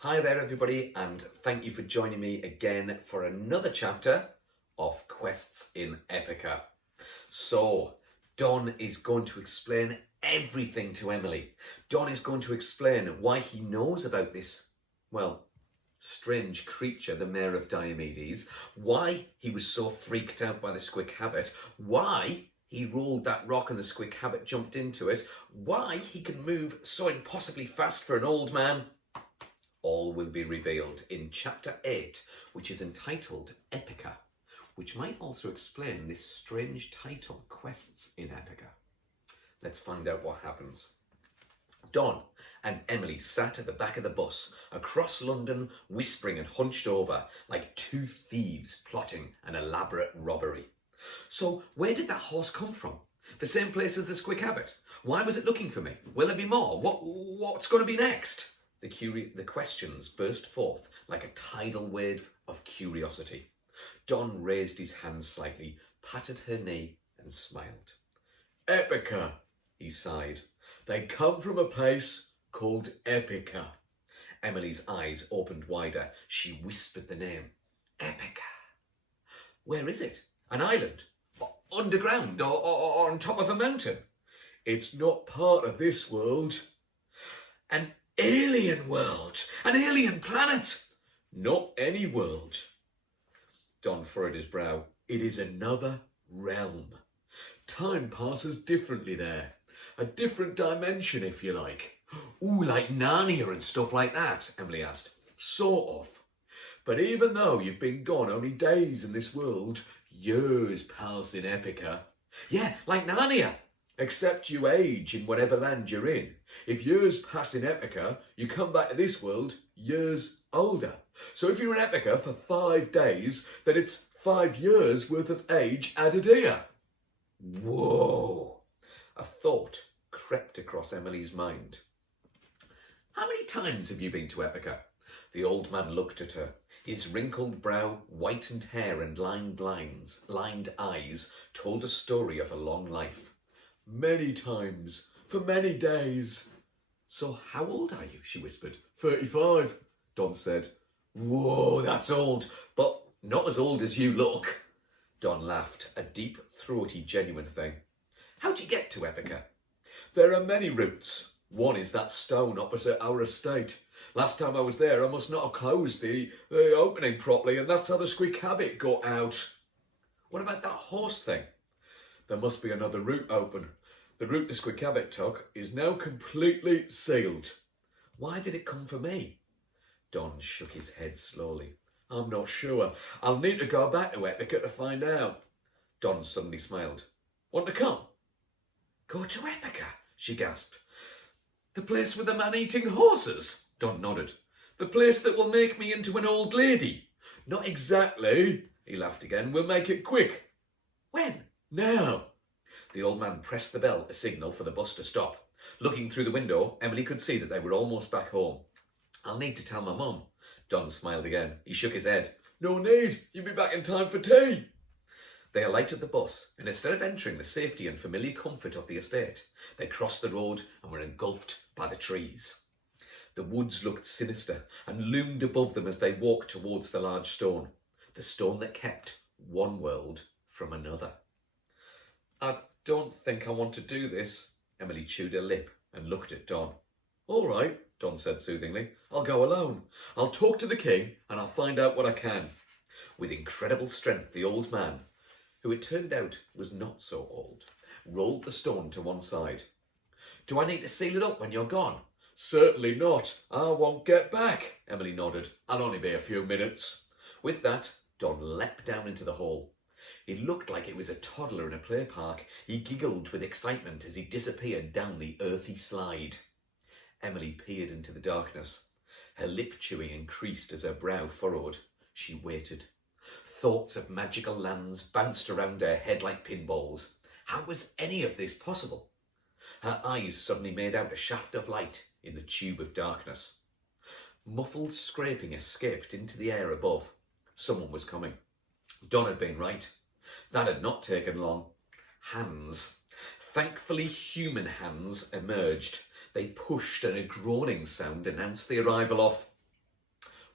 Hi there everybody, and thank you for joining me again for another chapter of Quests in Epica. So, Don is going to explain everything to Emily. Don is going to explain why he knows about this, strange creature, the Mayor of Diomedes, why he was so freaked out by the squick habit, why he rolled that rock and the squick habit jumped into it, why he can move so impossibly fast for an old man. All will be revealed in chapter 8, which is entitled Epica, which might also explain this strange title, Quests in Epica. Let's find out what happens. Don and Emily sat at the back of the bus across London, whispering and hunched over like two thieves plotting an elaborate robbery. So where did that horse come from? The same place as the squick habit? Why was it looking for me? Will there be more? What's going to be next? The questions burst forth like a tidal wave of curiosity. Don raised his hand slightly, patted her knee and smiled. Epica, he sighed. They come from a place called Epica. Emily's eyes opened wider. She whispered the name. Epica. Where is it? An island? Underground or on top of a mountain? It's not part of this world. An alien world, an alien planet, not any world. Don furrowed his brow. It is another realm. Time passes differently there. A different dimension, if you like. Ooh, like Narnia and stuff like that, Emily asked. Sort of. But even though you've been gone only days in this world, years pass in Epica. Yeah, like Narnia. Except you age in whatever land you're in. If years pass in Epica, you come back to this world years older. So if you're in Epica for 5 days, then it's 5 years worth of age added here. Whoa! A thought crept across Emily's mind. How many times have you been to Epica? The old man looked at her. His wrinkled brow, whitened hair and lined eyes told a story of a long life. Many times, for many days. So how old are you? She whispered. 35, Don said. Whoa, that's old, but not as old as you look. Don laughed, a deep, throaty, genuine thing. How'd you get to Epica? There are many routes. One is that stone opposite our estate. Last time I was there, I must not have closed the opening properly, and that's how the squeak habit got out. What about that horse thing? There must be another route open. The route the squick habit took is now completely sealed. Why did it come for me? Don shook his head slowly. I'm not sure. I'll need to go back to Epica to find out. Don suddenly smiled. Want to come? Go to Epica, she gasped. The place with the man-eating horses? Don nodded. The place that will make me into an old lady? Not exactly, he laughed again. We'll make it quick. When? Now. The old man pressed the bell, a signal for the bus to stop. Looking through the window, Emily could see that they were almost back home. I'll need to tell my mum. Don smiled again. He shook his head. No need. You'll be back in time for tea. They alighted the bus, and instead of entering the safety and familiar comfort of the estate, they crossed the road and were engulfed by the trees. The woods looked sinister and loomed above them as they walked towards the large stone, the stone that kept one world from another. I don't think I want to do this. Emily chewed her lip and looked at Don. All right, Don said soothingly. I'll go alone. I'll talk to the king and I'll find out what I can. With incredible strength, the old man, who it turned out was not so old, rolled the stone to one side. Do I need to seal it up when you're gone? Certainly not. I won't get back. Emily nodded. I'll only be a few minutes. With that, Don leapt down into the hall. It looked like it was a toddler in a play park. He giggled with excitement as he disappeared down the earthy slide. Emily peered into the darkness. Her lip chewing increased as her brow furrowed. She waited. Thoughts of magical lands bounced around her head like pinballs. How was any of this possible? Her eyes suddenly made out a shaft of light in the tube of darkness. Muffled scraping escaped into the air above. Someone was coming. Don had been right. That had not taken long. Hands. Thankfully, human hands emerged. They pushed and a groaning sound announced the arrival of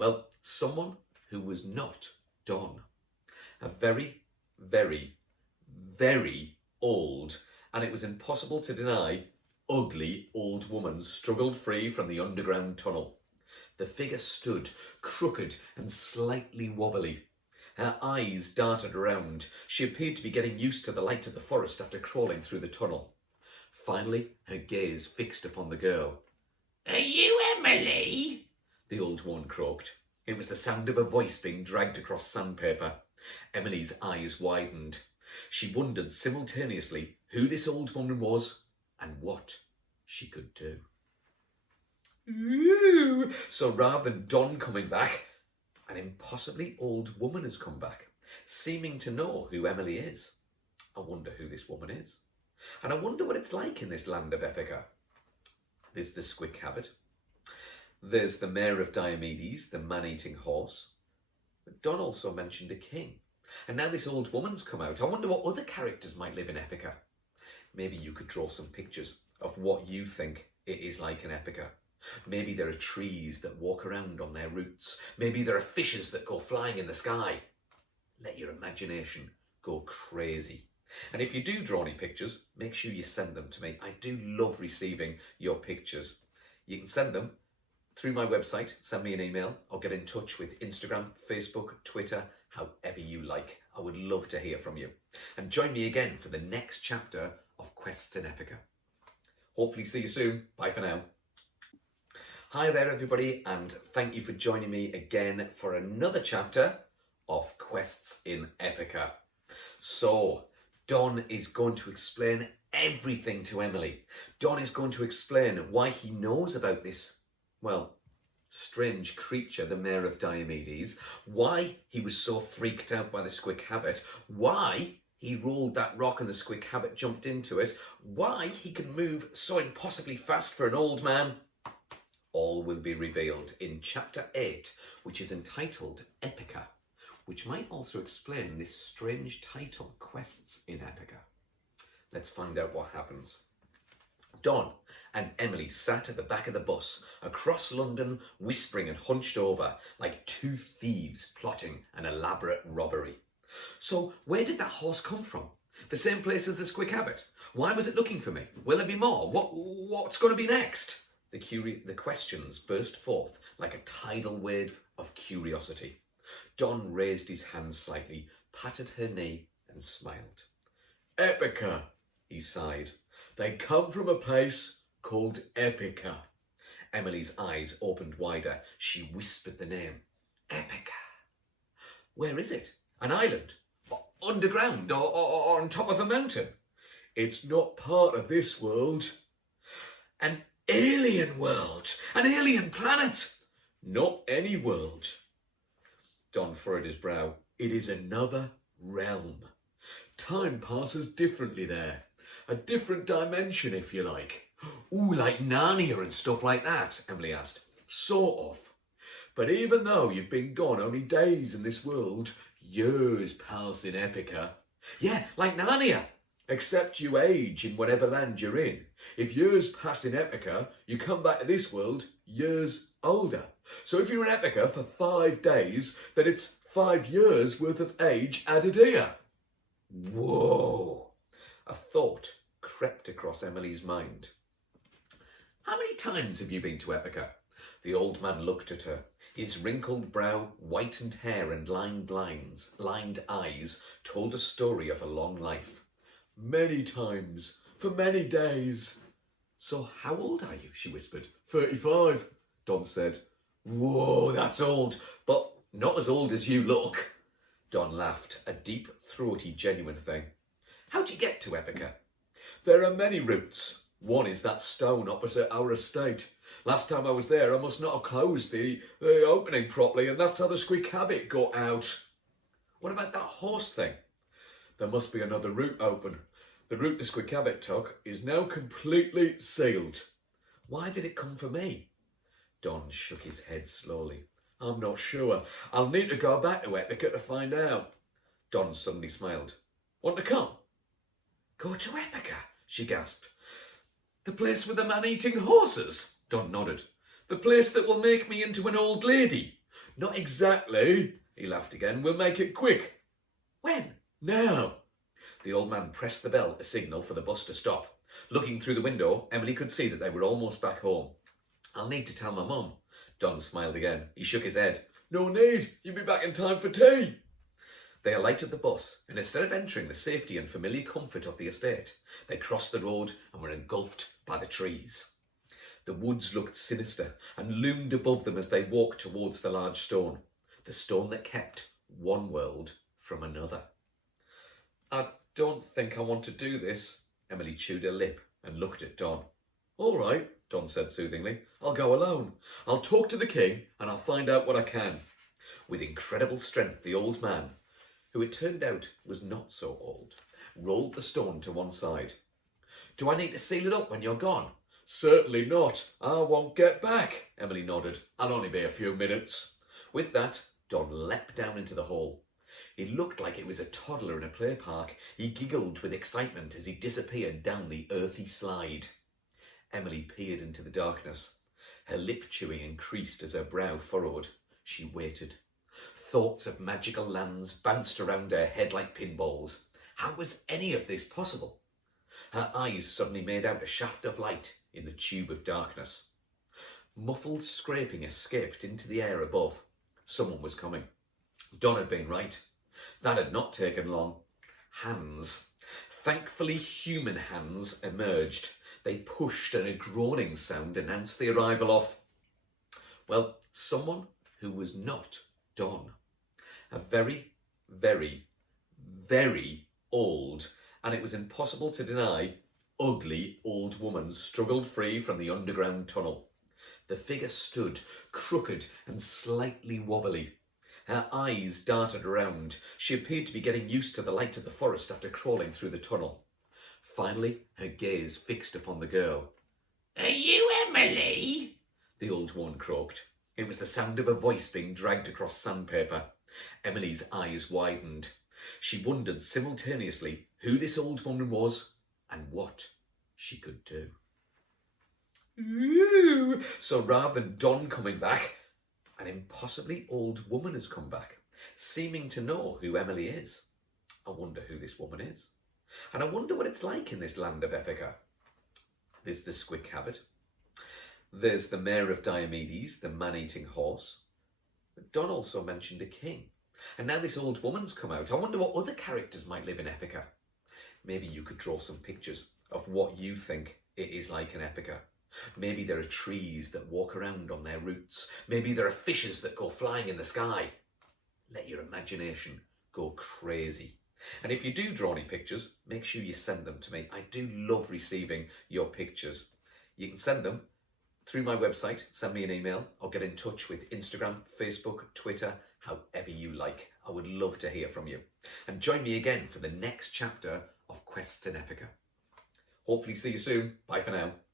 Well, someone who was not Don. A very, very, very old, and it was impossible to deny, ugly old woman struggled free from the underground tunnel. The figure stood, crooked and slightly wobbly. Her eyes darted around. She appeared to be getting used to the light of the forest after crawling through the tunnel. Finally, her gaze fixed upon the girl. "Are you Emily?" the old woman croaked. It was the sound of a voice being dragged across sandpaper. Emily's eyes widened. She wondered simultaneously who this old woman was and what she could do. Ooh. So rather than Don coming back, an impossibly old woman has come back, seeming to know who Emily is. I wonder who this woman is. And I wonder what it's like in this land of Epica. There's the squick habit. There's the mayor of Diomedes, the man-eating horse. But Don also mentioned a king. And now this old woman's come out. I wonder what other characters might live in Epica. Maybe you could draw some pictures of what you think it is like in Epica. Maybe there are trees that walk around on their roots. Maybe there are fishes that go flying in the sky. Let your imagination go crazy. And if you do draw any pictures, make sure you send them to me. I do love receiving your pictures. You can send them through my website, send me an email, or get in touch with Instagram, Facebook, Twitter, however you like. I would love to hear from you. And join me again for the next chapter of Quests in Epica. Hopefully see you soon. Bye for now. Hi there everybody, and thank you for joining me again for another chapter of Quests in Epica. So, Don is going to explain everything to Emily. Don is going to explain why he knows about this, well, strange creature, the mayor of Diomedes, why he was so freaked out by the squick habit, why he rolled that rock and the squick habit jumped into it, why he can move so impossibly fast for an old man. All will be revealed in chapter 8, which is entitled Epica, which might also explain this strange title, Quests in Epica. Let's find out what happens. Don and Emily sat at the back of the bus across London, whispering and hunched over like two thieves plotting an elaborate robbery. So where did that horse come from? The same place as the squick habit? Why was it looking for me? Will there be more? What's going to be next? The questions burst forth like a tidal wave of curiosity. Don raised his hand slightly, patted her knee and smiled. "Epica," he sighed. "They come from a place called Epica." Emily's eyes opened wider. She whispered the name. Epica. Where is it? An island? Underground or on top of a mountain? "It's not part of this world." "An alien world? An alien planet?" "Not any world." Don furrowed his brow. "It is another realm. Time passes differently there. A different dimension, if you like." "Ooh, like Narnia and stuff like that?" Emily asked. "Sort of. But even though you've been gone only days in this world, years pass in Epica." "Yeah, like Narnia. Except you age in whatever land you're in. If years pass in Epica, you come back to this world years older. So if you're in Epica for 5 days, then it's 5 years worth of age added here." Whoa! A thought crept across Emily's mind. "How many times have you been to Epica?" The old man looked at her. His wrinkled brow, whitened hair and lined eyes told a story of a long life. "Many times, for many days." "So how old are you?" she whispered. 35, Don said. "Whoa, that's old, but not as old as you look." Don laughed, a deep, throaty, genuine thing. "How'd you get to Epica?" "There are many routes. One is that stone opposite our estate. Last time I was there, I must not have closed the opening properly, and that's how the squick habit got out." "What about that horse thing?" "There must be another route open. The route the squick habit took is now completely sealed." "Why did it come for me?" Don shook his head slowly. "I'm not sure. I'll need to go back to Epica to find out." Don suddenly smiled. "Want to come?" "Go to Epica?" she gasped. "The place with the man-eating horses?" Don nodded. "The place that will make me into an old lady?" Not exactly, he laughed again. We'll make it quick. When? Now. The old man pressed the bell, a signal for the bus to stop. Looking through the window, Emily could see that they were almost back home. I'll need to tell my mum. Don smiled again. He shook his head. No need. You'll be back in time for tea. They alighted the bus, and instead of entering the safety and familiar comfort of the estate, they crossed the road and were engulfed by the trees. The woods looked sinister and loomed above them as they walked towards the large stone, the stone that kept one world from another. I don't think I want to do this. Emily chewed her lip and looked at Don. All right, Don said soothingly. I'll go alone. I'll talk to the king and I'll find out what I can. With incredible strength, the old man, who it turned out was not so old, rolled the stone to one side. Do I need to seal it up when you're gone? Certainly not. I won't get back, Emily nodded. I'll only be a few minutes. With that, Don leapt down into the hole. He looked like it was a toddler in a play park. He giggled with excitement as he disappeared down the earthy slide. Emily peered into the darkness. Her lip chewing increased as her brow furrowed. She waited. Thoughts of magical lands bounced around her head like pinballs. How was any of this possible? Her eyes suddenly made out a shaft of light in the tube of darkness. Muffled scraping escaped into the air above. Someone was coming. Don had been right. That had not taken long. Hands. Thankfully, human hands emerged. They pushed and a groaning sound announced the arrival of, well, someone who was not Don. A very, very, very old, and it was impossible to deny, ugly old woman struggled free from the underground tunnel. The figure stood, crooked and slightly wobbly. Her eyes darted around. She appeared to be getting used to the light of the forest after crawling through the tunnel. Finally, her gaze fixed upon the girl. Are you Emily? The old woman croaked. It was the sound of a voice being dragged across sandpaper. Emily's eyes widened. She wondered simultaneously who this old woman was and what she could do. Ooh! So rather than Don coming back, an impossibly old woman has come back, seeming to know who Emily is. I wonder who this woman is. And I wonder what it's like in this land of Epica. There's the squick habit. There's the mayor of Diomedes, the man-eating horse. But Don also mentioned a king. And now this old woman's come out. I wonder what other characters might live in Epica. Maybe you could draw some pictures of what you think it is like in Epica. Maybe there are trees that walk around on their roots. Maybe there are fishes that go flying in the sky. Let your imagination go crazy. And if you do draw any pictures, make sure you send them to me. I do love receiving your pictures. You can send them through my website, send me an email, or get in touch with Instagram, Facebook, Twitter, however you like. I would love to hear from you. And join me again for the next chapter of Quests in Epica. Hopefully see you soon. Bye for now.